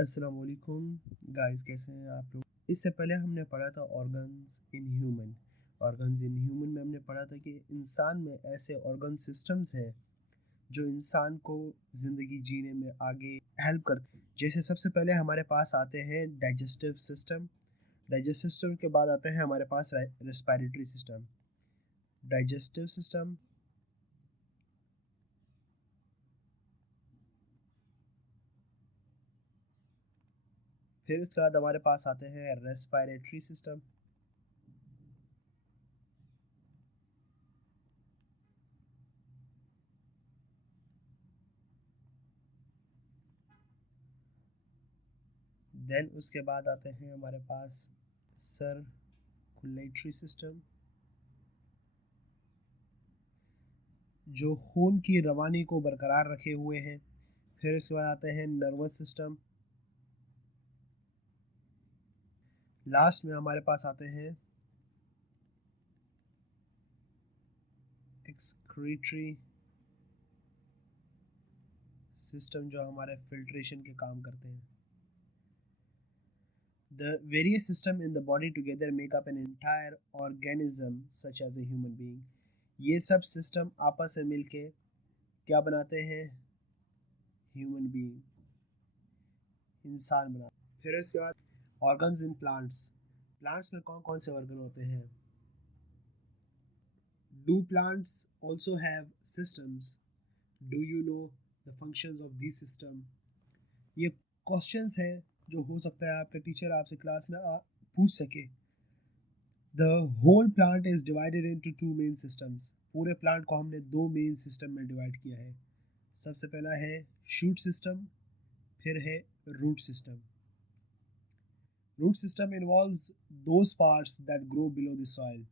अस्सलाम वालेकुम गाइस, कैसे हैं आप लोग। इससे पहले हमने पढ़ा था ऑर्गन्स इन ह्यूमन में हमने पढ़ा था कि इंसान में ऐसे ऑर्गन सिस्टम्स हैं जो इंसान को ज़िंदगी जीने में आगे हेल्प करते हैं। जैसे सबसे पहले हमारे पास आते हैं डाइजेस्टिव सिस्टम के बाद आते हैं हमारे पास रेस्पिरेटरी सिस्टम। डाइजेस्टिव सिस्टम, फिर उसके बाद हमारे पास आते हैं रेस्पिरेटरी सिस्टम, देन उसके बाद आते हैं हमारे पास सर्कुलेटरी सिस्टम, जो खून की रवानी को बरकरार रखे हुए हैं। फिर उसके बाद आते हैं नर्वस सिस्टम। लास्ट में हमारे पास आते हैं एक्सक्रीटरी सिस्टम, जो हमारे फिल्ट्रेशन के काम करते हैं। The various system in the body together make up an entire organism such as a human being. ये सब सिस्टम आपस में मिलके क्या बनाते हैं? ह्यूमन बीइंग, इंसान बनाते हैं। फिर उसके बाद ऑर्गन्स इन प्लांट्स में कौन कौन से ऑर्गन होते हैं? Do plants also have systems? Do you know the functions of these system? ये क्वेश्चंस हैं जो हो सकता है आपका टीचर आपसे क्लास में पूछ सके। The whole plant is divided into two main systems. पूरे प्लांट को हमने दो मेन सिस्टम में डिवाइड किया है। सबसे पहला है शूट सिस्टम, फिर है root system. Root system involves those parts that grow below the soil.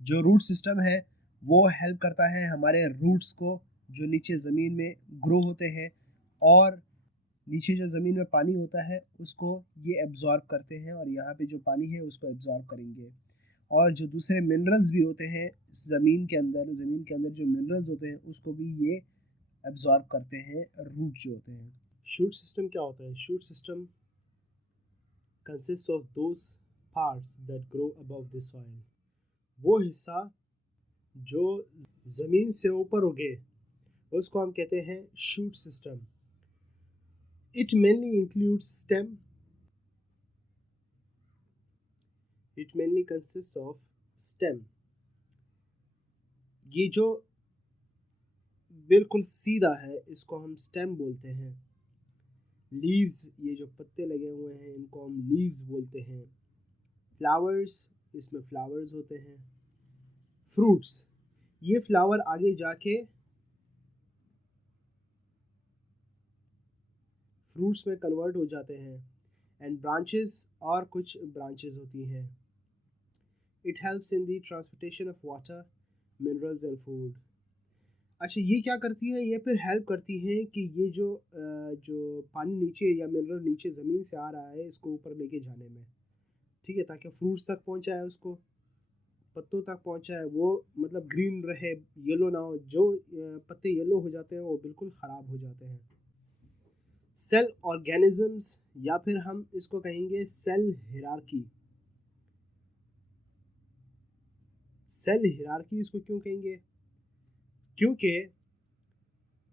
जो रूट सिस्टम है वो हेल्प करता है हमारे रूट्स को, जो नीचे ज़मीन में ग्रो होते हैं, और नीचे जो ज़मीन में पानी होता है उसको ये एब्जॉर्ब करते हैं, और यहाँ पे जो पानी है उसको एब्जॉर्ब करेंगे। और जो दूसरे मिनरल्स भी होते हैं ज़मीन के अंदर जो मिनरल्स होते हैं उसको भी ये एब्जॉर्ब करते हैं रूट जो होते हैं। शूट सिस्टम क्या होता है? Shoot system consist of those parts that grow above the soil. वो हिस्सा जो ज़मीन से ऊपर उगे उसको हम कहते हैं shoot system. It mainly includes stem. It mainly consist of stem. ये जो बिल्कुल सीधा है इसको हम स्टेम बोलते हैं। लीव्स, ये जो पत्ते लगे हुए हैं इनको हम लीव्स बोलते हैं। फ्लावर्स, इसमें फ्लावर्स होते हैं। फ्रूट्स, ये फ्लावर आगे जाके फ्रूट्स में कन्वर्ट हो जाते हैं। एंड ब्रांचेस, और कुछ ब्रांचेस होती हैं। It helps in the transportation of water, minerals and food. अच्छा, ये क्या करती है? ये फिर हेल्प करती है कि ये जो पानी नीचे या मिनरल नीचे ज़मीन से आ रहा है इसको ऊपर लेके जाने में, ठीक है, ताकि फ्रूट्स तक पहुंचाए, उसको पत्तों तक पहुंचाए, वो मतलब ग्रीन रहे, येलो ना हो। जो पत्ते येलो हो जाते हैं वो बिल्कुल ख़राब हो जाते हैं। सेल ऑर्गेनिजम्स, या फिर हम इसको कहेंगे सेल हिरार्की। सेल हिरार्की इसको क्यों कहेंगे? क्योंकि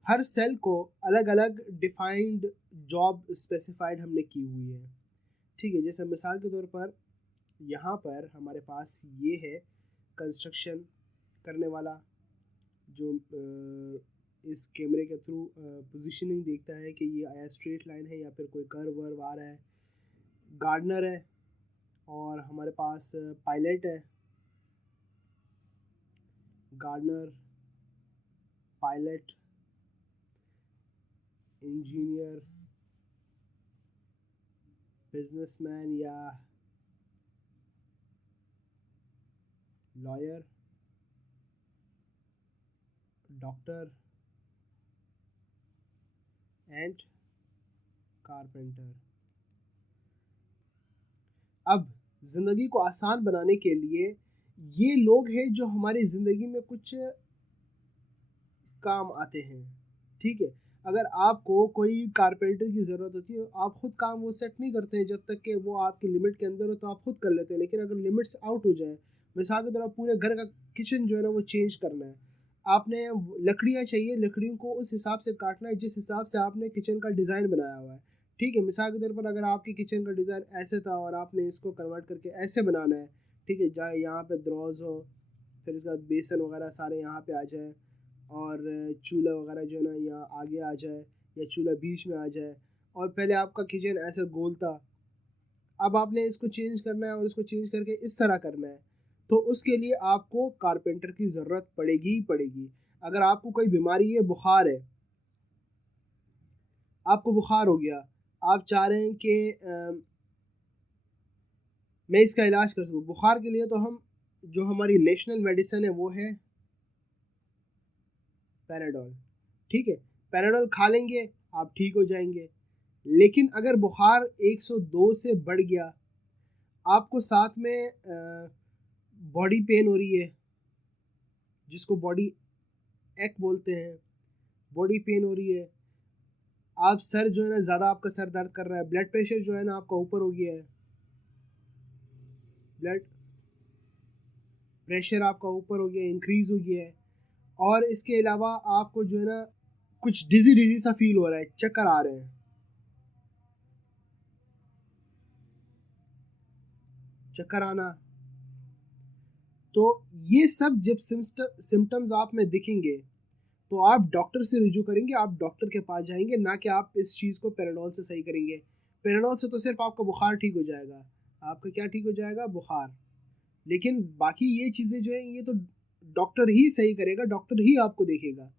हर सेल को अलग अलग डिफाइंड जॉब स्पेसिफाइड हमने की हुई है, ठीक है। जैसे मिसाल के तौर पर यहाँ पर हमारे पास ये है कंस्ट्रक्शन करने वाला, जो इस कैमरे के थ्रू पोजीशनिंग देखता है कि ये आया स्ट्रेट लाइन है या फिर कोई कर्व वर्व आ रहा है। गार्डनर है, और हमारे पास पायलट है। गार्डनर, पायलट, इंजीनियर, बिजनेसमैन या लॉयर, डॉक्टर एंड कारपेंटर। अब ज़िंदगी को आसान बनाने के लिए ये लोग हैं जो हमारी ज़िंदगी में कुछ काम आते हैं, ठीक है। अगर आपको कोई कारपेंटर की ज़रूरत होती है, आप खुद काम वो सेट नहीं करते हैं जब तक कि वो आपकी लिमिट के अंदर हो, तो आप खुद कर लेते हैं। लेकिन अगर लिमिट्स आउट हो जाए, मिसाल के तौर पर पूरे घर का किचन जो है ना वो चेंज करना है, आपने लकड़ियाँ चाहिए, लकड़ियों को उस हिसाब से काटना है जिस हिसाब से आपने किचन का डिज़ाइन बनाया हुआ है। ठीक है, मिसाल के तौर पर अगर आपके किचन का डिज़ाइन ऐसे था और आपने इसको कन्वर्ट करके ऐसे बनाना है, ठीक है, जहाँ यहाँ पे ड्रॉज हो, फिर उसके बाद बेसन वगैरह सारे यहाँ पे आ जाए, और चूल्हा वगैरह जो है ना यहाँ आगे आ जाए, या चूल्हा बीच में आ जाए, और पहले आपका किचन ऐसे गोल था, अब आपने इसको चेंज करना है और इसको चेंज करके इस तरह करना है, तो उसके लिए आपको कारपेंटर की ज़रूरत पड़ेगी ही पड़ेगी। अगर आपको कोई बीमारी है, बुखार है, आपको बुखार हो गया, आप चाह रहे हैं कि मैं इसका इलाज कर सकूँ, बुखार के लिए तो हम जो हमारी नेशनल मेडिसिन है वो है पैराडोल। ठीक है, पैराडोल खा लेंगे, आप ठीक हो जाएंगे। लेकिन अगर बुखार 102 से बढ़ गया, आपको साथ में बॉडी पेन हो रही है, जिसको बॉडी एक बोलते हैं, बॉडी पेन हो रही है, आप सर जो है ना ज़्यादा आपका सर दर्द कर रहा है, ब्लड प्रेशर जो है ना आपका ऊपर हो गया है, ब्लड प्रेशर आपका ऊपर हो गया, इंक्रीज हो गया है, और इसके अलावा आपको जो है ना कुछ डिजी डिजी सा फील हो रहा है, चक्कर आ रहे हैं, चक्कर आना, तो ये सब जब सिम्टम्स आप में दिखेंगे, तो आप डॉक्टर से रुजू करेंगे, आप डॉक्टर के पास जाएंगे, ना कि आप इस चीज़ को पैराडोल से सही करेंगे। पैराडोल से तो सिर्फ आपका बुखार ठीक हो जाएगा, आपका क्या ठीक हो जाएगा, बुखार। लेकिन बाकी ये चीज़ें जो है ये तो डॉक्टर ही सही करेगा, डॉक्टर ही आपको देखेगा।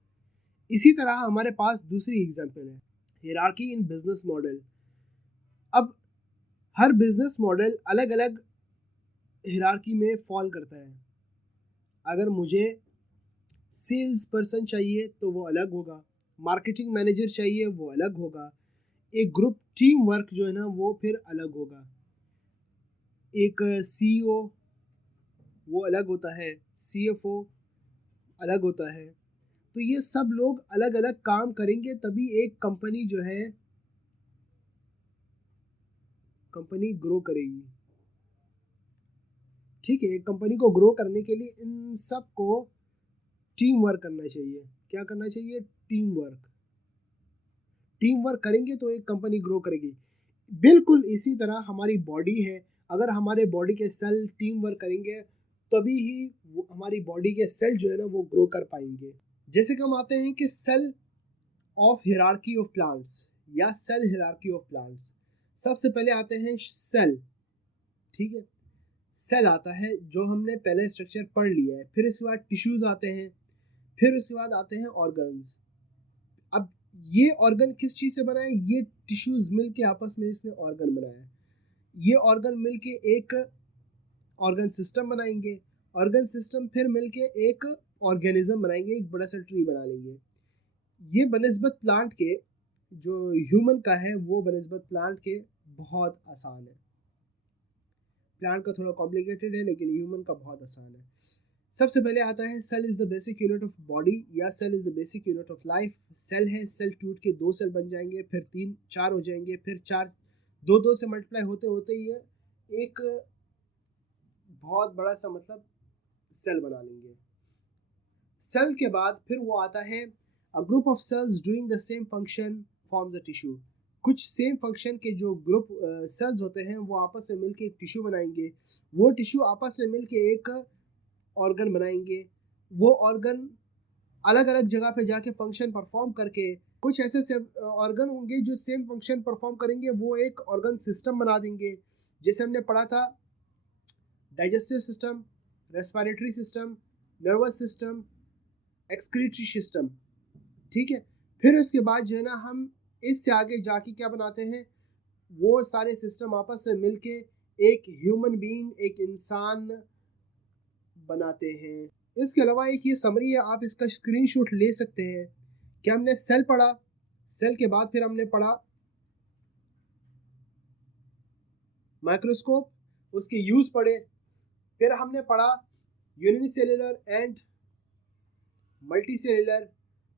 इसी तरह हमारे पास दूसरी एग्जाम्पल है, हिरार्की इन बिजनेस मॉडल। अब हर बिजनेस मॉडल अलग अलग हिरार्की में फॉल करता है। अगर मुझे सेल्स पर्सन चाहिए तो वो अलग होगा, मार्केटिंग मैनेजर चाहिए वो अलग होगा, एक ग्रुप टीम वर्क जो है ना वो फिर अलग होगा, एक सीईओ वो अलग होता है, सीएफओ अलग होता है। तो ये सब लोग अलग अलग काम करेंगे तभी एक कंपनी जो है कंपनी ग्रो करेगी। ठीक है, एक कंपनी को ग्रो करने के लिए इन सब को टीम वर्क करना चाहिए। क्या करना चाहिए, टीम वर्क। टीम वर्क करेंगे तो एक कंपनी ग्रो करेगी। बिल्कुल इसी तरह हमारी बॉडी है, अगर हमारे बॉडी के सेल टीम वर्क करेंगे तभी ही हमारी बॉडी के सेल जो है ना वो ग्रो कर पाएंगे। जैसे कि हम आते हैं कि cell of hierarchy of plants या सेल हिरार्की ऑफ प्लांट्स। सबसे पहले आते हैं सेल। ठीक है, सेल आता है जो हमने पहले स्ट्रक्चर पढ़ लिया है, फिर इसके बाद टिश्यूज आते हैं, फिर उसके बाद आते हैं ऑर्गन्स। अब ये ऑर्गन किस चीज़ से बना है, ये टिश्यूज मिलके आपस में इसने ऑर्गन बनाया है। ये ऑर्गन मिलके एक ऑर्गन सिस्टम बनाएंगे, ऑर्गन सिस्टम फिर मिलके एक ऑर्गेनिज्म बनाएंगे, एक बड़ा सा ट्री बना लेंगे। ये बनिस्बत प्लांट के जो ह्यूमन का है वो बनिस्बत प्लांट के बहुत आसान है। प्लांट का थोड़ा कॉम्प्लिकेटेड है लेकिन ह्यूमन का बहुत आसान है। सबसे पहले आता है cell is the basic unit of body या cell is the basic unit of life. Cell है, सेल टूट के 2 सेल बन जाएंगे, फिर 3 4 हो जाएंगे, फिर 4 2 से मल्टीप्लाई होते होते ही एक बहुत बड़ा सा मतलब सेल बना लेंगे। सेल के बाद फिर वो आता है a group of cells doing the same function forms a tissue. कुछ सेम फंक्शन के जो ग्रुप सेल्स होते हैं वो आपस में मिलके एक टिश्यू बनाएंगे, वो टिश्यू आपस में मिलके एक ऑर्गन बनाएंगे। वो ऑर्गन अलग अलग जगह पे जाके फंक्शन परफॉर्म करके कुछ ऐसे ऑर्गन होंगे जो सेम फंक्शन परफॉर्म करेंगे, वो एक ऑर्गन सिस्टम बना देंगे। जैसे हमने पढ़ा था digestive system, respiratory system, nervous system, excretory system. ठीक है, फिर उसके बाद जो है ना हम इससे आगे जाके क्या बनाते हैं, वो सारे सिस्टम आपस में मिलके एक ह्यूमन बीइंग, एक इंसान बनाते हैं। इसके अलावा एक ये समरी है, आप इसका स्क्रीनशॉट ले सकते हैं कि हमने सेल पढ़ा, सेल के बाद फिर हमने पढ़ा माइक्रोस्कोप, उसके यूज पढ़े, फिर हमने पढ़ा यूनिसेलुलर एंड मल्टी सेलुलर,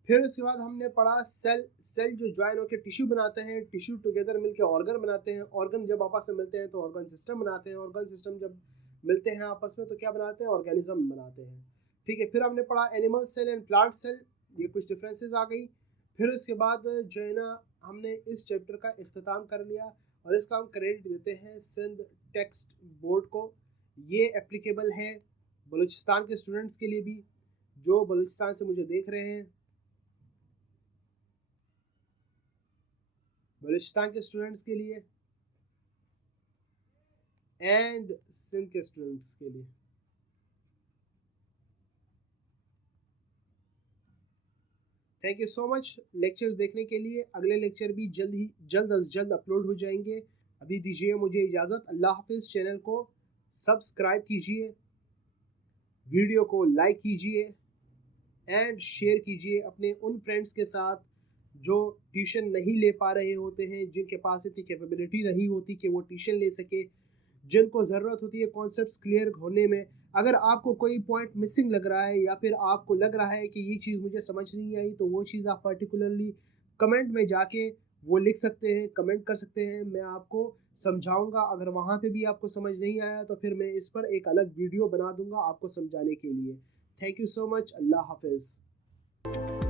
फिर उसके बाद हमने पढ़ा सेल। सेल जो ज्वाइन होकर टिश्यू बनाते हैं, टिश्यू टुगेदर मिलकर ऑर्गन बनाते हैं, ऑर्गन जब आपस में मिलते हैं तो ऑर्गन सिस्टम बनाते हैं, ऑर्गन सिस्टम जब मिलते हैं आपस में तो क्या बनाते हैं, ऑर्गेनिज्म बनाते हैं। ठीक है, फिर हमने पढ़ा animal cell and plant cell, ये कुछ डिफरेंसेस आ गई। फिर उसके बाद जो है ना हमने इस चैप्टर का इख्तिताम कर लिया और इसका हम क्रेडिट देते हैं सिंध टेक्स्ट बोर्ड को। ये एप्लीकेबल है बलूचिस्तान के स्टूडेंट्स के लिए भी जो बलूचिस्तान से मुझे देख रहे हैं, बलूचिस्तान के स्टूडेंट्स के लिए एंड सिंध के स्टूडेंट्स के लिए। Thank you so much lectures देखने के लिए। अगले लेक्चर भी जल्द अज जल्द अपलोड हो जाएंगे। अभी दीजिए मुझे इजाज़त। अल्लाह हाफिज़। चैनल को सब्सक्राइब कीजिए, वीडियो को लाइक कीजिए एंड शेयर कीजिए अपने उन फ्रेंड्स के साथ जो ट्यूशन नहीं ले पा रहे होते हैं, जिनके पास इतनी कैपेबिलिटी नहीं होती कि वो ट्यूशन ले सके, जिनको ज़रूरत होती है कॉन्सेप्ट्स क्लियर होने में। अगर आपको कोई पॉइंट मिसिंग लग रहा है या फिर आपको लग रहा है कि ये चीज़ मुझे समझ नहीं आई, तो वो चीज़ आप पर्टिकुलरली कमेंट में जाके वो लिख सकते हैं, कमेंट कर सकते हैं, मैं आपको समझाऊंगा। अगर वहाँ पे भी आपको समझ नहीं आया तो फिर मैं इस पर एक अलग वीडियो बना दूंगा आपको समझाने के लिए। Thank you so much. अल्लाह हाफिज़।